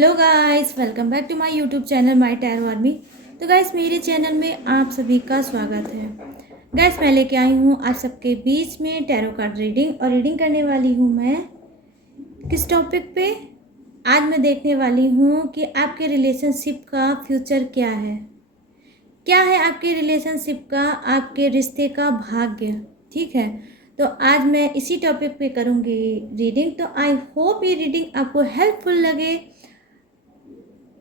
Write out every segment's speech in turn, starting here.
Hello guys, welcome back to my YouTube channel my tarot army. तो guys, मेरे channel में आप सभी का स्वागत है। गाइस, मैं लेके आई हूँ आप सबके बीच में टैरो कार्ड रीडिंग, और रीडिंग करने वाली हूँ मैं किस टॉपिक पे। आज मैं देखने वाली हूँ कि आपके रिलेशनशिप का फ्यूचर क्या है आपके रिलेशनशिप का, आपके रिश्ते का भाग्य। ठीक है, तो आज मैं इसी टॉपिक पे करूँगी रीडिंग। तो आई होप ये रीडिंग आपको हेल्पफुल लगे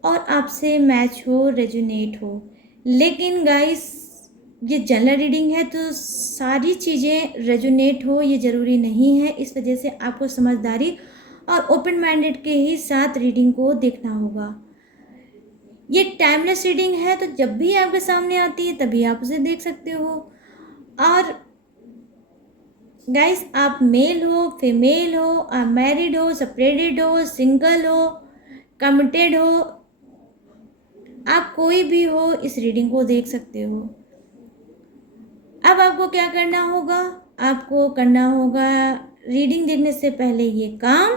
और आपसे मैच हो, रेजोनेट हो। लेकिन गाइस, ये जनरल रीडिंग है तो सारी चीज़ें रेजोनेट हो ये ज़रूरी नहीं है। इस वजह से आपको समझदारी और ओपन माइंडेड के ही साथ रीडिंग को देखना होगा। ये टाइमलेस रीडिंग है, तो जब भी आपके सामने आती है तभी आप उसे देख सकते हो। और गाइस, आप मेल हो, फीमेल हो, आप मैरिड हो, सेपरेटेड हो, सिंगल हो, कमिटेड हो, आप कोई भी हो, इस रीडिंग को देख सकते हो। अब आपको क्या करना होगा? आपको करना होगा रीडिंग देखने से पहले ये काम।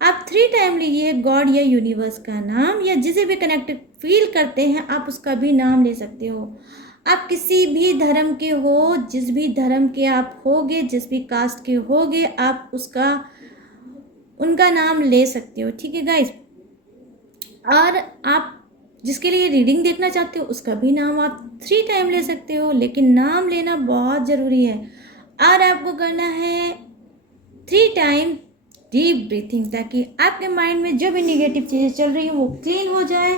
आप 3 टाइम लीजिए गॉड या यूनिवर्स का नाम, या जिसे भी कनेक्टेड फील करते हैं आप उसका भी नाम ले सकते हो। आप किसी भी धर्म के हो, जिस भी धर्म के आप होगे, जिस भी कास्ट के होगे, आप उनका नाम ले सकते हो। ठीक है गाइस, और आप जिसके लिए रीडिंग देखना चाहते हो उसका भी नाम आप 3 टाइम ले सकते हो, लेकिन नाम लेना बहुत ज़रूरी है। और आपको करना है 3 टाइम डीप ब्रीथिंग, ताकि आपके माइंड में जो भी निगेटिव चीज़ें चल रही हैं वो क्लीन हो जाए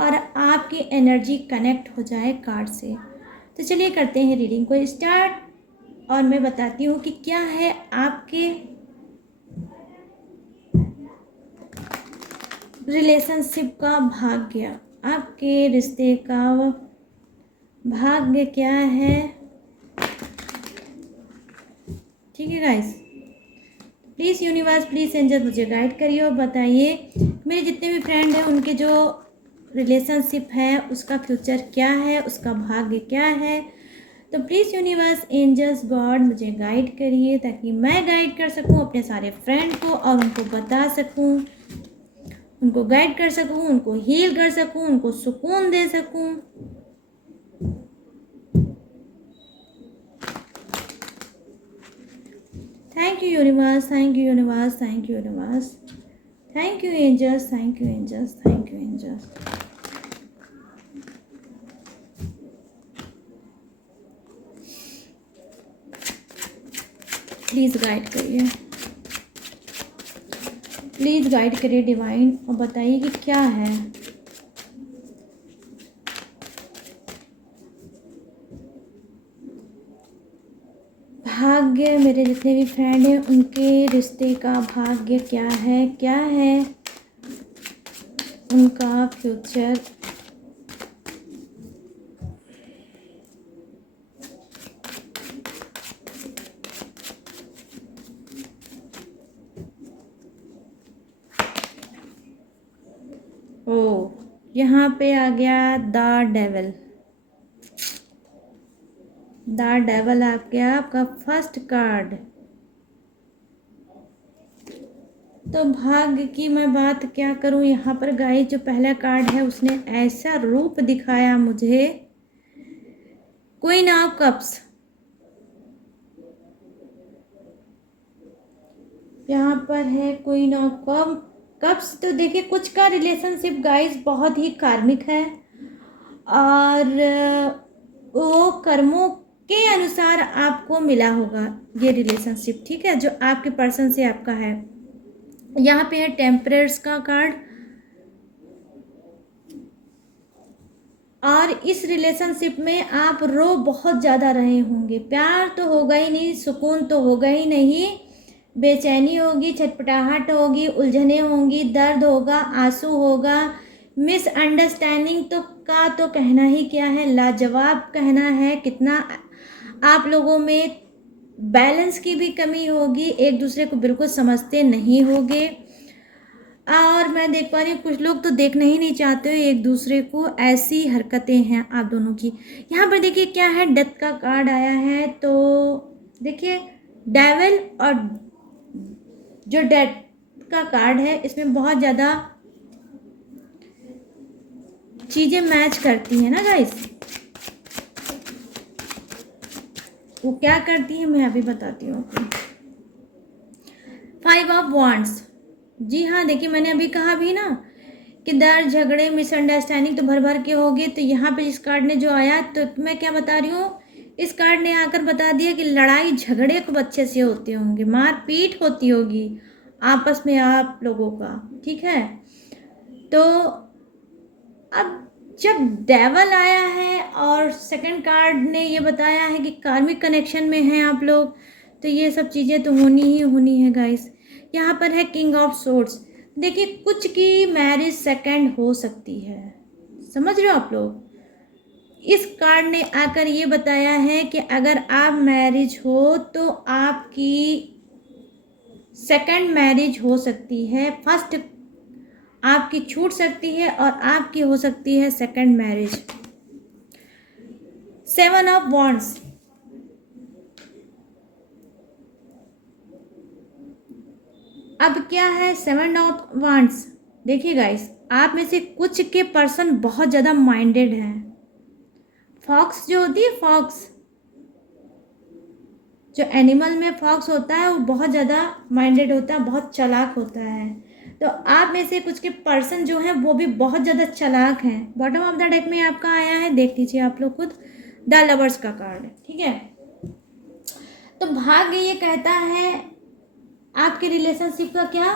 और आपकी एनर्जी कनेक्ट हो जाए कार्ड से। तो चलिए करते हैं रीडिंग को स्टार्ट, और मैं बताती हूँ कि क्या है आपके रिलेशनशिप का भाग्य, आपके रिश्ते का भाग्य क्या है। ठीक है guys, please universe, please angel मुझे गाइड करिए और बताइए मेरे जितने भी फ्रेंड हैं उनके जो रिलेशनशिप है उसका फ्यूचर क्या है, उसका भाग्य क्या है। तो प्लीज़ यूनिवर्स, एंजल्स, गॉड मुझे गाइड करिए ताकि मैं गाइड कर सकूं अपने सारे फ्रेंड को और उनको बता सकूं, उनको गाइड कर सकूं, उनको हील कर सकूं, उनको सुकून दे सकूं। Thank you universe, thank you universe, thank you universe, thank you angels, thank you angels, thank you angels. Please guide करिए, प्लीज़ गाइड करिए डिवाइन, और बताइए कि क्या है। भाग्य, मेरे जितने भी फ्रेंड हैं उनके रिश्ते का भाग्य क्या है उनका फ्यूचर। ओ, यहाँ पे आ गया द डेविल। द डेविल आ गया आपका फर्स्ट कार्ड। तो भाग्य की मैं बात क्या करूं, यहाँ पर गाइस जो पहला कार्ड है उसने ऐसा रूप दिखाया मुझे, क्वीन ऑफ कप्स। यहाँ पर है क्वीन ऑफ कप्स। तो देखिए, कुछ का रिलेशनशिप गाइस बहुत ही कार्मिक है, और वो कर्मों के अनुसार आपको मिला होगा ये रिलेशनशिप। ठीक है, जो आपके पर्सन से आपका है। यहाँ पे है टेम्परेट्स का कार्ड, और इस रिलेशनशिप में आप रो बहुत ज़्यादा रहे होंगे। प्यार तो होगा ही नहीं, सुकून तो होगा ही नहीं, बेचैनी होगी, छटपटाहट होगी, उलझने होंगी, दर्द होगा, आंसू होगा, मिसअंडरस्टैंडिंग तो कहना ही क्या है, लाजवाब कहना है। कितना आप लोगों में बैलेंस की भी कमी होगी, एक दूसरे को बिल्कुल समझते नहीं होगे। और मैं देख पा रही हूँ कुछ लोग तो देखना ही नहीं चाहते हो एक दूसरे को, ऐसी हरकतें हैं आप दोनों की। यहाँ पर देखिए क्या है, डेथ का कार्ड आया है। तो देखिए डेविल और जो डेथ का कार्ड है, इसमें बहुत ज़्यादा चीज़ें मैच करती हैं ना गाइस। वो क्या करती हैं मैं अभी बताती हूँ आपको। 5 ऑफ वॉन्ड्स, जी हाँ, देखिए मैंने अभी कहा भी ना कि दर्द, झगड़े, मिसअंडरस्टैंडिंग तो भर भर के होगी। तो यहाँ पे इस कार्ड ने जो आया, तो मैं क्या बता रही हूँ, इस कार्ड ने आकर बता दिया कि लड़ाई झगड़े खूब अच्छे से होते होंगे, मारपीट होती होगी आपस में आप लोगों का, ठीक है। तो अब जब डेवल आया है और सेकंड कार्ड ने ये बताया है कि कार्मिक कनेक्शन में हैं आप लोग, तो ये सब चीज़ें तो होनी ही होनी है गाइस। यहाँ पर है किंग ऑफ सोर्ड्स। देखिए कुछ की मैरिज सेकंड हो सकती है, समझ रहे हो आप लोग। इस कार्ड ने आकर ये बताया है कि अगर आप मैरिज हो तो आपकी सेकंड मैरिज हो सकती है, फर्स्ट आपकी छूट सकती है और आपकी हो सकती है सेकंड मैरिज। 7 ऑफ वॉन्ड्स, अब क्या है 7 ऑफ वॉन्ड्स। देखिए गाइस, आप में से कुछ के पर्सन बहुत ज़्यादा माइंडेड हैं। फॉक्स जो होती है, फॉक्स जो एनिमल में फॉक्स होता है, वो बहुत ज़्यादा माइंडेड होता है, बहुत चालाक होता है। तो आप में से कुछ के पर्सन जो हैं वो भी बहुत ज़्यादा चालाक हैं। बॉटम ऑफ द डेक में आपका आया है, देख लीजिए आप लोग खुद, द लवर्स का कार्ड, ठीक है। तो भाग्य ये कहता है आपके रिलेशनशिप का क्या,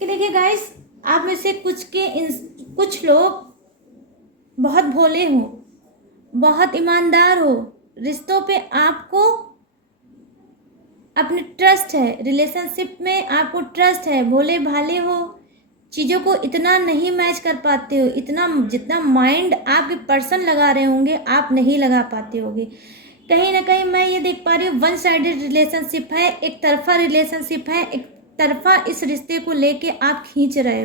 कि देखिए गाइस, आप में से कुछ लोग बहुत भोले हो, बहुत ईमानदार हो, रिश्तों पे आपको अपने ट्रस्ट है, रिलेशनशिप में आपको ट्रस्ट है, भोले भाले हो, चीज़ों को इतना नहीं मैच कर पाते हो, इतना जितना माइंड आपके पर्सन लगा रहे होंगे आप नहीं लगा पाते होगे। कहीं ना कहीं मैं ये देख पा रही हूँ वन साइडेड रिलेशनशिप है, एक तरफा रिलेशनशिप है, एक तरफा इस रिश्ते को लेके आप खींच रहे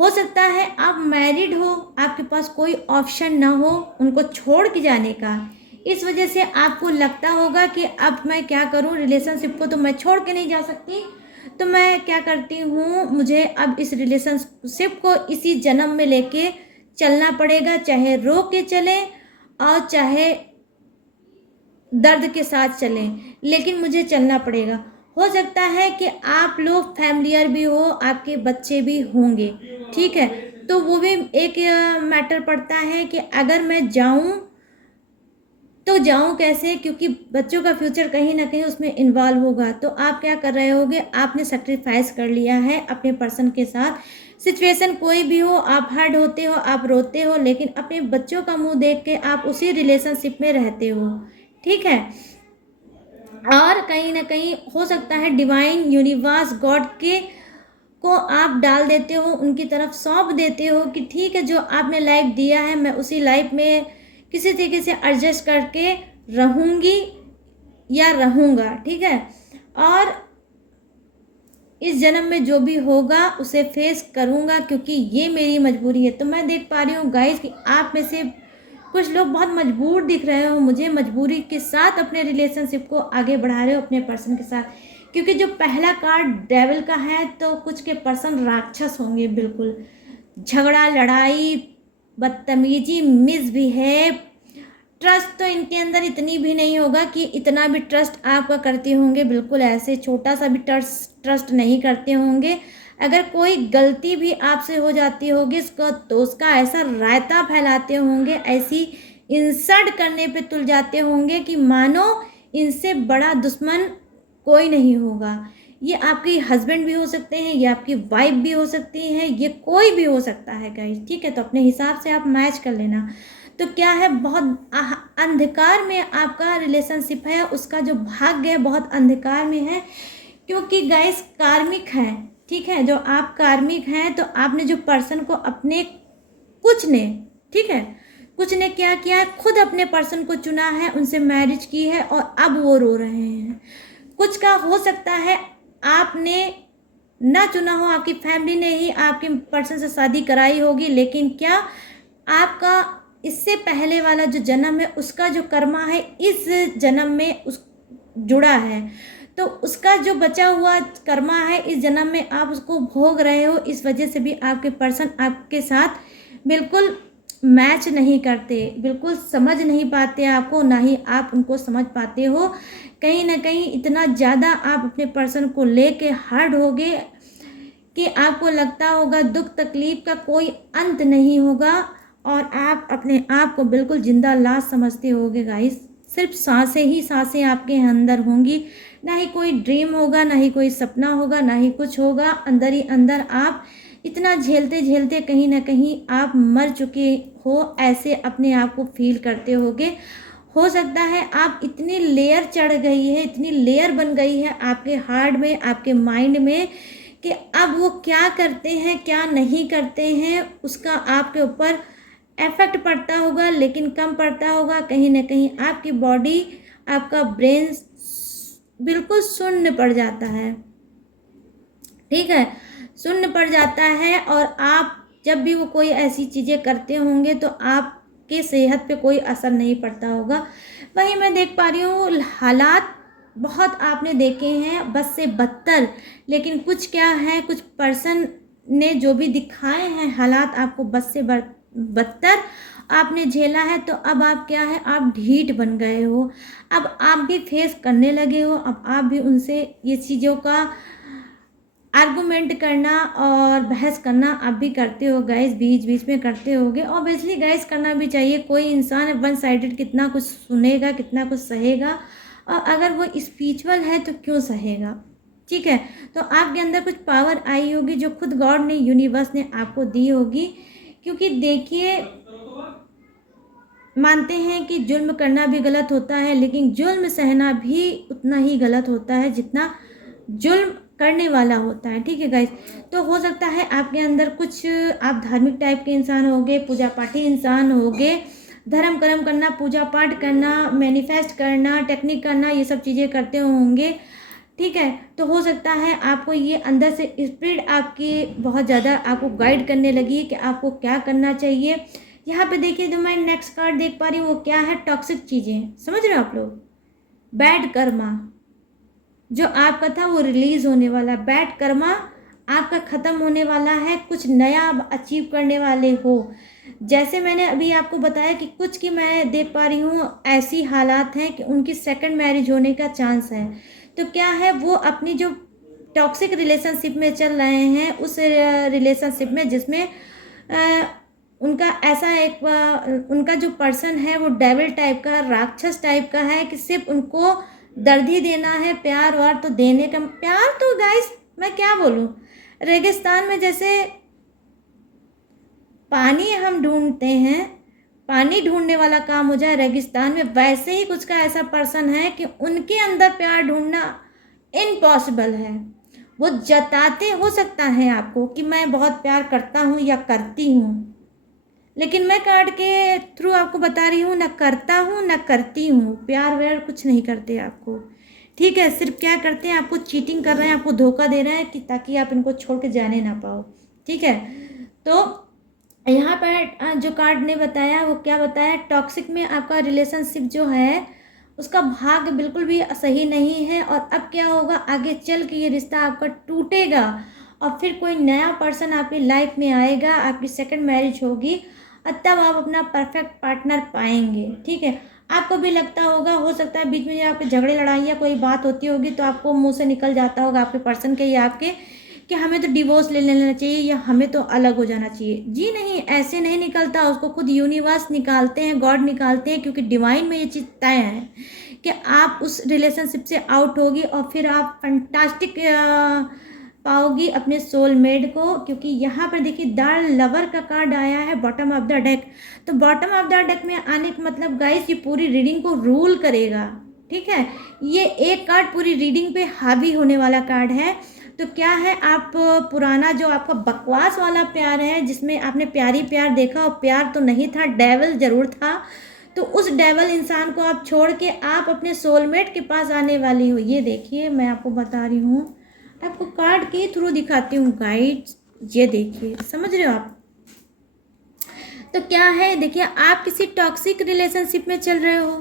हो सकता है आप मैरिड हो, आपके पास कोई ऑप्शन ना हो उनको छोड़ के जाने का, इस वजह से आपको लगता होगा कि अब मैं क्या करूं, रिलेशनशिप को तो मैं छोड़ के नहीं जा सकती, तो मैं क्या करती हूँ, मुझे अब इस रिलेशनशिप को इसी जन्म में लेके चलना पड़ेगा, चाहे रो के चलें और चाहे दर्द के साथ चलें, लेकिन मुझे चलना पड़ेगा। हो सकता है कि आप लोग फैमिलियर भी हो, आपके बच्चे भी होंगे, ठीक है, तो वो भी एक मैटर पड़ता है कि अगर मैं जाऊं तो जाऊं कैसे, क्योंकि बच्चों का फ्यूचर कहीं ना कहीं उसमें इन्वॉल्व होगा। तो आप क्या कर रहे होगे, आपने सेक्रीफाइस कर लिया है अपने पर्सन के साथ। सिचुएशन कोई भी हो, आप हर्ट होते हो, आप रोते हो, लेकिन अपने बच्चों का मुंह देख के आप उसी रिलेशनशिप में रहते हो, ठीक है। और कहीं ना कहीं हो सकता है डिवाइन यूनिवर्स गॉड के को आप डाल देते हो, उनकी तरफ सौंप देते हो कि ठीक है, जो आपने लाइफ दिया है मैं उसी लाइफ में किसी तरीके से एडजस्ट करके रहूँगी या रहूँगा, ठीक है, और इस जन्म में जो भी होगा उसे फेस करूँगा क्योंकि ये मेरी मजबूरी है। तो मैं देख पा रही हूँ गाइस कि आप में से कुछ लोग बहुत मजबूर दिख रहे हो मुझे, मजबूरी के साथ अपने रिलेशनशिप को आगे बढ़ा रहे हो अपने पर्सन के साथ, क्योंकि जो पहला कार्ड डेविल का है, तो कुछ के पर्सन राक्षस होंगे, बिल्कुल झगड़ा, लड़ाई, बदतमीजी, मिसबिहेव, ट्रस्ट तो इनके अंदर इतनी भी नहीं होगा कि इतना भी ट्रस्ट आपका करते होंगे, बिल्कुल ऐसे छोटा सा भी ट्रस्ट नहीं करते होंगे। अगर कोई गलती भी आपसे हो जाती होगी तो उसका ऐसा रायता फैलाते होंगे, ऐसी इंसल्ट करने पे तुल जाते होंगे कि मानो इनसे बड़ा दुश्मन कोई नहीं होगा। ये आपके हस्बैंड भी हो सकते हैं, ये आपकी वाइफ भी हो सकती है, ये कोई भी हो सकता है गाइस, ठीक है। तो अपने हिसाब से आप मैच कर लेना। तो क्या है, बहुत अंधकार में आपका रिलेशनशिप है, उसका जो भाग्य है बहुत अंधकार में है, क्योंकि गाइस कार्मिक है, ठीक है। जो आप कार्मिक हैं, तो आपने जो पर्सन को अपने कुछ ने, ठीक है, कुछ ने क्या किया है, खुद अपने पर्सन को चुना है, उनसे मैरिज की है और अब वो रो रहे हैं। कुछ का हो सकता है आपने ना चुना हो, आपकी फैमिली ने ही आपके पर्सन से शादी कराई होगी, लेकिन क्या आपका इससे पहले वाला जो जन्म है उसका जो कर्मा है इस जन्म में उस जुड़ा है। तो उसका जो बचा हुआ कर्मा है इस जन्म में आप उसको भोग रहे हो। इस वजह से भी आपके पर्सन आपके साथ बिल्कुल मैच नहीं करते, बिल्कुल समझ नहीं पाते आपको, ना ही आप उनको समझ पाते हो। कहीं ना कहीं इतना ज़्यादा आप अपने पर्सन को लेके हार्ड होगे कि आपको लगता होगा दुख तकलीफ का कोई अंत नहीं होगा और आप अपने आप को बिल्कुल जिंदा लाश समझते होगे गाइस। सिर्फ सांसें ही सांसें आपके अंदर होंगी, ना ही कोई ड्रीम होगा, ना ही कोई सपना होगा, ना ही कुछ होगा। अंदर ही अंदर आप इतना झेलते झेलते कहीं ना कहीं आप मर चुके हो, ऐसे अपने आप को फील करते होगे। हो सकता है आप इतनी लेयर चढ़ गई है, इतनी लेयर बन गई है आपके हार्ट में, आपके माइंड में, कि अब वो क्या करते हैं क्या नहीं करते हैं उसका आपके ऊपर इफेक्ट पड़ता होगा, लेकिन कम पड़ता होगा। कहीं ना कहीं आपकी बॉडी, आपका ब्रेन बिल्कुल शून्य पड़ जाता है, ठीक है, शून्य पड़ जाता है। और आप जब भी वो कोई ऐसी चीज़ें करते होंगे तो आपके सेहत पे कोई असर नहीं पड़ता होगा। वहीं मैं देख पा रही हूँ हालात बहुत आपने देखे हैं बस से बदतर, लेकिन कुछ क्या है, कुछ पर्सन ने जो भी दिखाए हैं हालात आपको बस से बदतर आपने झेला है। तो अब आप क्या है, आप ढीठ बन गए हो, अब आप भी फेस करने लगे हो, अब आप भी उनसे ये चीज़ों का आर्गूमेंट करना और बहस करना आप भी करते हो गाइस, बीच बीच में करते होगे। ऑब्वियसली गाइस करना भी चाहिए, कोई इंसान वन साइडेड कितना कुछ सुनेगा, कितना कुछ सहेगा, और अगर वो स्पिरिचुअल है तो क्यों सहेगा, ठीक है। तो आपके अंदर कुछ पावर आई होगी जो खुद गॉड ने, यूनिवर्स ने आपको दी होगी। क्योंकि देखिए, मानते हैं कि जुल्म करना भी गलत होता है, लेकिन जुल्म सहना भी उतना ही गलत होता है जितना जुल्म करने वाला होता है, ठीक है गाइस। तो हो सकता है आपके अंदर कुछ, आप धार्मिक टाइप के इंसान होगे, पूजा पाठी इंसान होगे, धर्म कर्म करना, पूजा पाठ करना, मैनिफेस्ट करना, टेक्निक करना, ये सब चीज़ें करते होंगे, ठीक है। तो हो सकता है आपको ये अंदर से स्पिरिट आपकी बहुत ज़्यादा आपको गाइड करने लगी कि आपको क्या करना चाहिए। यहाँ पे देखिए जो मैं नेक्स्ट कार्ड देख पा रही हूँ वो क्या है, टॉक्सिक चीज़ें, समझ रहे हो आप लोग, बैड कर्मा जो आपका था वो रिलीज होने वाला, बैड कर्मा आपका ख़त्म होने वाला है, कुछ नया अचीव करने वाले हो। जैसे मैंने अभी आपको बताया कि कुछ की मैं देख पा रही हूँ ऐसी हालात हैं कि उनकी सेकंड मैरिज होने का चांस है। तो क्या है, वो अपनी जो टॉक्सिक रिलेशनशिप में चल रहे हैं, उस रिलेशनशिप में जिसमें उनका ऐसा एक उनका जो पर्सन है वो डेविल टाइप का, राक्षस टाइप का है कि सिर्फ उनको दर्द ही देना है, प्यार वार तो देने का, प्यार तो गाइस मैं क्या बोलूँ, रेगिस्तान में जैसे पानी हम ढूंढते हैं, पानी ढूंढने वाला काम हो जाए रेगिस्तान में, वैसे ही कुछ का ऐसा पर्सन है कि उनके अंदर प्यार ढूंढना इम्पॉसिबल है। वो जताते हो सकता है आपको कि मैं बहुत प्यार करता हूँ या करती हूँ, लेकिन मैं कार्ड के थ्रू आपको बता रही हूँ ना करता हूँ ना करती हूँ, प्यार व्यार कुछ नहीं करते आपको, ठीक है। सिर्फ क्या करते हैं, आपको चीटिंग कर रहे हैं, आपको धोखा दे रहे हैं कि ताकि आप इनको छोड़ के जाने ना पाओ, ठीक है। तो यहाँ पर जो कार्ड ने बताया वो क्या बताया, टॉक्सिक में आपका रिलेशनशिप जो है उसका भाग्य बिल्कुल भी सही नहीं है, और अब क्या होगा, आगे चल के ये रिश्ता आपका टूटेगा और फिर कोई नया पर्सन आपकी लाइफ में आएगा, आपकी सेकंड मैरिज होगी और तब आप अपना परफेक्ट पार्टनर पाएंगे, ठीक है। आपको भी लगता होगा, हो सकता है बीच में आपके झगड़े लड़ाई या कोई बात होती होगी तो आपको मुंह से निकल जाता होगा आपके पर्सन के या आपके कि हमें तो डिवोर्स ले लेना चाहिए या हमें तो अलग हो जाना चाहिए। जी नहीं, ऐसे नहीं निकलता, उसको खुद यूनिवर्स निकालते हैं, गॉड निकालते हैं, क्योंकि डिवाइन में ये चीज़ तय है कि आप उस रिलेशनशिप से आउट होगी और फिर आप फंटास्टिक पाओगी अपने सोलमेट को। क्योंकि यहाँ पर देखिए द लवर का कार्ड आया है बॉटम ऑफ द डेक, तो बॉटम ऑफ द डेक में आने का मतलब गाइस ये पूरी रीडिंग को रूल करेगा, ठीक है। ये एक कार्ड पूरी रीडिंग पे हावी होने वाला कार्ड है। तो क्या है, आप पुराना जो आपका बकवास वाला प्यार है जिसमें आपने प्यारी प्यार देखा और प्यार तो नहीं था, डेविल जरूर था, तो उस डेविल इंसान को आप छोड़ के आप अपने सोलमेट के पास आने वाली हो। ये देखिए मैं आपको बता रही हूँ, आपको कार्ड के थ्रू दिखाती हूँ गाइड्स, ये देखिए, समझ रहे हो आप। तो क्या है, देखिए आप किसी टॉक्सिक रिलेशनशिप में चल रहे हो,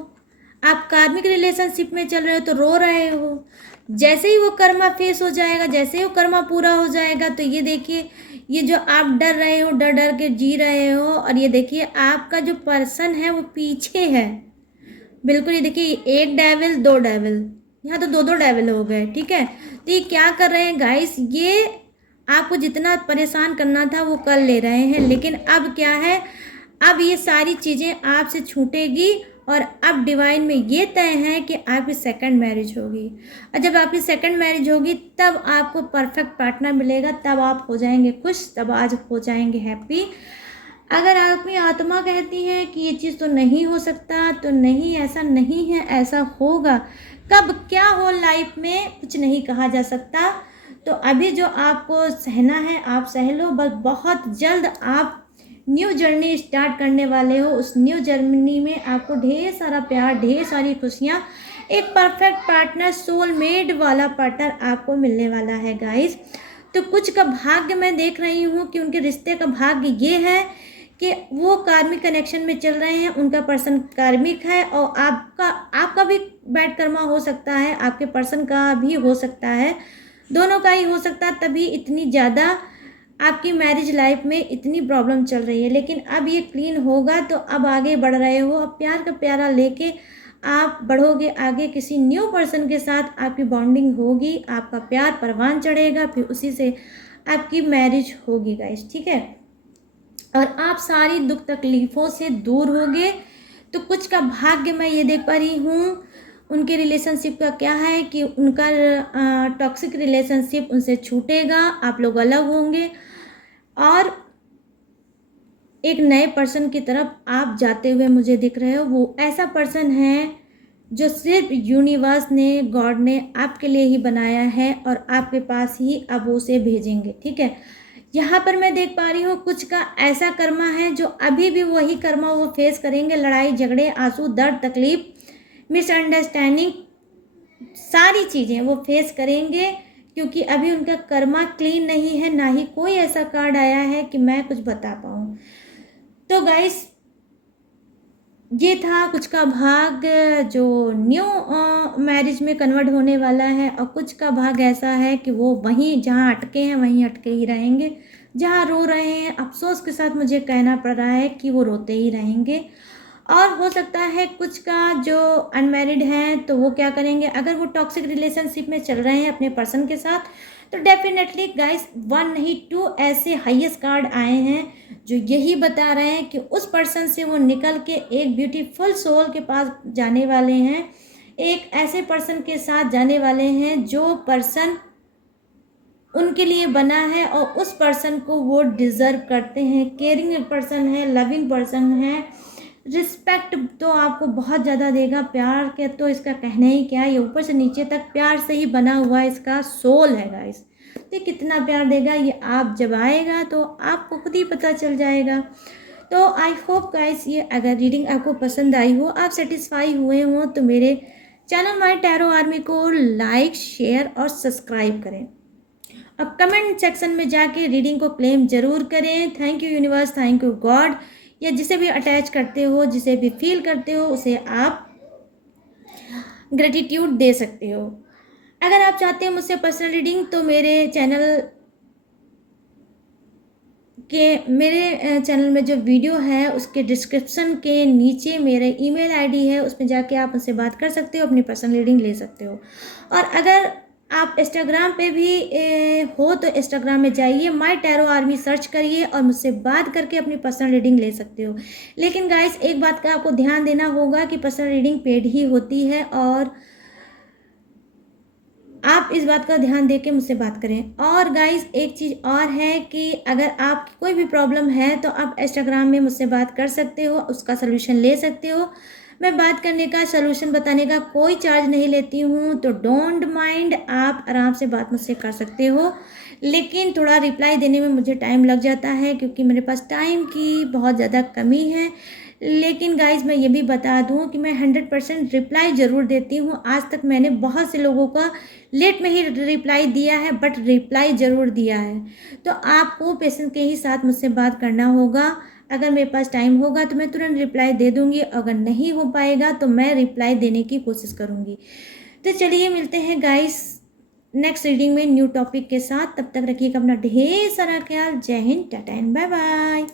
आप कार्मिक रिलेशनशिप में चल रहे हो तो रो रहे हो, जैसे ही वो कर्मा फेस हो जाएगा, जैसे ही वो कर्मा पूरा हो जाएगा, तो ये देखिए, ये जो आप डर रहे हो, डर डर के जी रहे हो, और ये देखिए आपका जो पर्सन है वो पीछे है बिल्कुल। ये देखिए, एक डेविल, दो डेविल, यहाँ तो दो दो डेविल हो गए, ठीक है। तो ये क्या कर रहे हैं गाइस, ये आपको जितना परेशान करना था वो कर ले रहे हैं, लेकिन अब क्या है, अब ये सारी चीज़ें आपसे छूटेगी, और अब डिवाइन में ये तय है कि आपकी सेकंड मैरिज होगी। और जब आपकी सेकंड मैरिज होगी तब आपको परफेक्ट पार्टनर मिलेगा, तब आप हो जाएंगे खुश, तब आज हो जाएंगे हैप्पी। अगर आपकी आत्मा कहती है कि ये चीज़ तो नहीं हो सकता, तो नहीं, ऐसा नहीं है, ऐसा होगा। कब क्या हो लाइफ में कुछ नहीं कहा जा सकता। तो अभी जो आपको सहना है आप सह लो, बस बहुत जल्द आप न्यू जर्नी स्टार्ट करने वाले हो। उस न्यू जर्नी में आपको ढेर सारा प्यार, ढेर सारी खुशियाँ, एक परफेक्ट पार्टनर, सोलमेट वाला पार्टनर आपको मिलने वाला है गाइस। तो कुछ का भाग्य मैं देख रही हूँ कि उनके रिश्ते का भाग्य ये है कि वो कार्मिक कनेक्शन में चल रहे हैं, उनका पर्सन कार्मिक है, और आपका भी बैड कर्मा हो सकता है, आपके पर्सन का भी हो सकता है, दोनों का ही हो सकता है, तभी इतनी ज़्यादा आपकी मैरिज लाइफ में इतनी प्रॉब्लम चल रही है। लेकिन अब ये क्लीन होगा, तो अब आगे बढ़ रहे हो, अब प्यार का प्यारा लेके आप बढ़ोगे आगे, किसी न्यू पर्सन के साथ आपकी बॉन्डिंग होगी, आपका प्यार परवान चढ़ेगा, फिर उसी से आपकी मैरिज होगी गाइस, ठीक है। और आप सारी दुख तकलीफ़ों से दूर होगे। तो कुछ का भाग्य मैं ये देख पा रही हूँ, उनके रिलेशनशिप का क्या है कि उनका टॉक्सिक रिलेशनशिप उनसे छूटेगा, आप लोग अलग होंगे, और एक नए पर्सन की तरफ आप जाते हुए मुझे दिख रहे हो। वो ऐसा पर्सन है जो सिर्फ यूनिवर्स ने, गॉड ने आपके लिए ही बनाया है, और आपके पास ही अब उसे भेजेंगे, ठीक है। यहाँ पर मैं देख पा रही हूँ कुछ का ऐसा कर्मा है जो अभी भी वही कर्मा वो फेस करेंगे, लड़ाई झगड़े, आंसू, दर्द, तकलीफ, मिसअंडरस्टैंडिंग, सारी चीज़ें वो फेस करेंगे, क्योंकि अभी उनका कर्मा क्लीन नहीं है, ना ही कोई ऐसा कार्ड आया है कि मैं कुछ बता पाऊँ। तो गाइस, ये था कुछ का भाग जो न्यू मैरिज में कन्वर्ट होने वाला है, और कुछ का भाग ऐसा है कि वो वहीं जहाँ अटके हैं वहीं अटके ही रहेंगे, जहाँ रो रहे हैं अफसोस के साथ मुझे कहना पड़ रहा है कि वो रोते ही रहेंगे। और हो सकता है कुछ का जो अनमैरिड हैं तो वो क्या करेंगे, अगर वो टॉक्सिक रिलेशनशिप में चल रहे हैं अपने पर्सन के साथ, तो डेफिनेटली गाइस 1 नहीं 2 ऐसे हाईएस्ट कार्ड आए हैं जो यही बता रहे हैं कि उस पर्सन से वो निकल के एक ब्यूटीफुल सोल के पास जाने वाले हैं, एक ऐसे पर्सन के साथ जाने वाले हैं जो पर्सन उनके लिए बना है, और उस पर्सन को वो डिज़र्व करते हैं, केयरिंग पर्सन है, लविंग पर्सन है, रिस्पेक्ट तो आपको बहुत ज़्यादा देगा, प्यार के तो इसका कहना ही क्या है, ये ऊपर से नीचे तक प्यार से ही बना हुआ इसका सोल है गाइस। तो कितना प्यार देगा ये आप जब आएगा तो आपको खुद ही पता चल जाएगा। तो आई होप गाइस, ये अगर रीडिंग आपको पसंद आई हो, आप सेटिस्फाई हुए हो, तो मेरे चैनल माय टैरो आर्मी को लाइक, शेयर और सब्सक्राइब करें। अब कमेंट सेक्शन में जाके रीडिंग को क्लेम जरूर करें। Thank you universe, thank you God, या जिसे भी अटैच करते हो, जिसे भी फील करते हो, उसे आप ग्रेटिट्यूड दे सकते हो। अगर आप चाहते हैं मुझसे पर्सनल रीडिंग, तो मेरे चैनल में जो वीडियो है उसके डिस्क्रिप्शन के नीचे मेरे ईमेल आईडी है, उसमें जाके आप मुझसे बात कर सकते हो, अपनी पर्सनल रीडिंग ले सकते हो। और अगर आप इंस्टाग्राम पे भी हो तो इंस्टाग्राम में जाइए, माय टैरो आर्मी सर्च करिए और मुझसे बात करके अपनी पर्सनल रीडिंग ले सकते हो। लेकिन गाइस, एक बात का आपको ध्यान देना होगा कि पर्सनल रीडिंग पेड ही होती है, और आप इस बात का ध्यान दे के मुझसे बात करें। और गाइस, एक चीज़ और है कि अगर आपकी कोई भी प्रॉब्लम है तो आप इंस्टाग्राम में मुझसे बात कर सकते हो, उसका सलूशन ले सकते हो। मैं बात करने का, सलूशन बताने का कोई चार्ज नहीं लेती हूँ, तो डोंट माइंड, आप आराम से बात मुझसे कर सकते हो। लेकिन थोड़ा रिप्लाई देने में मुझे टाइम लग जाता है, क्योंकि मेरे पास टाइम की बहुत ज़्यादा कमी है। लेकिन गाइस, मैं ये भी बता दूँ कि मैं 100% रिप्लाई ज़रूर देती हूँ। आज तक मैंने बहुत से लोगों का लेट में ही रिप्लाई दिया है, बट रिप्लाई ज़रूर दिया है। तो आपको पेशेंस के ही साथ मुझसे बात करना होगा। अगर मेरे पास टाइम होगा तो मैं तुरंत रिप्लाई दे दूँगी, अगर नहीं हो पाएगा तो मैं रिप्लाई देने की कोशिश करूँगी। तो चलिए मिलते हैं गाइस नेक्स्ट रीडिंग में न्यू टॉपिक के साथ। तब तक रखिएगा अपना ढेर सारा ख्याल। Jai Hind, tata and bye bye.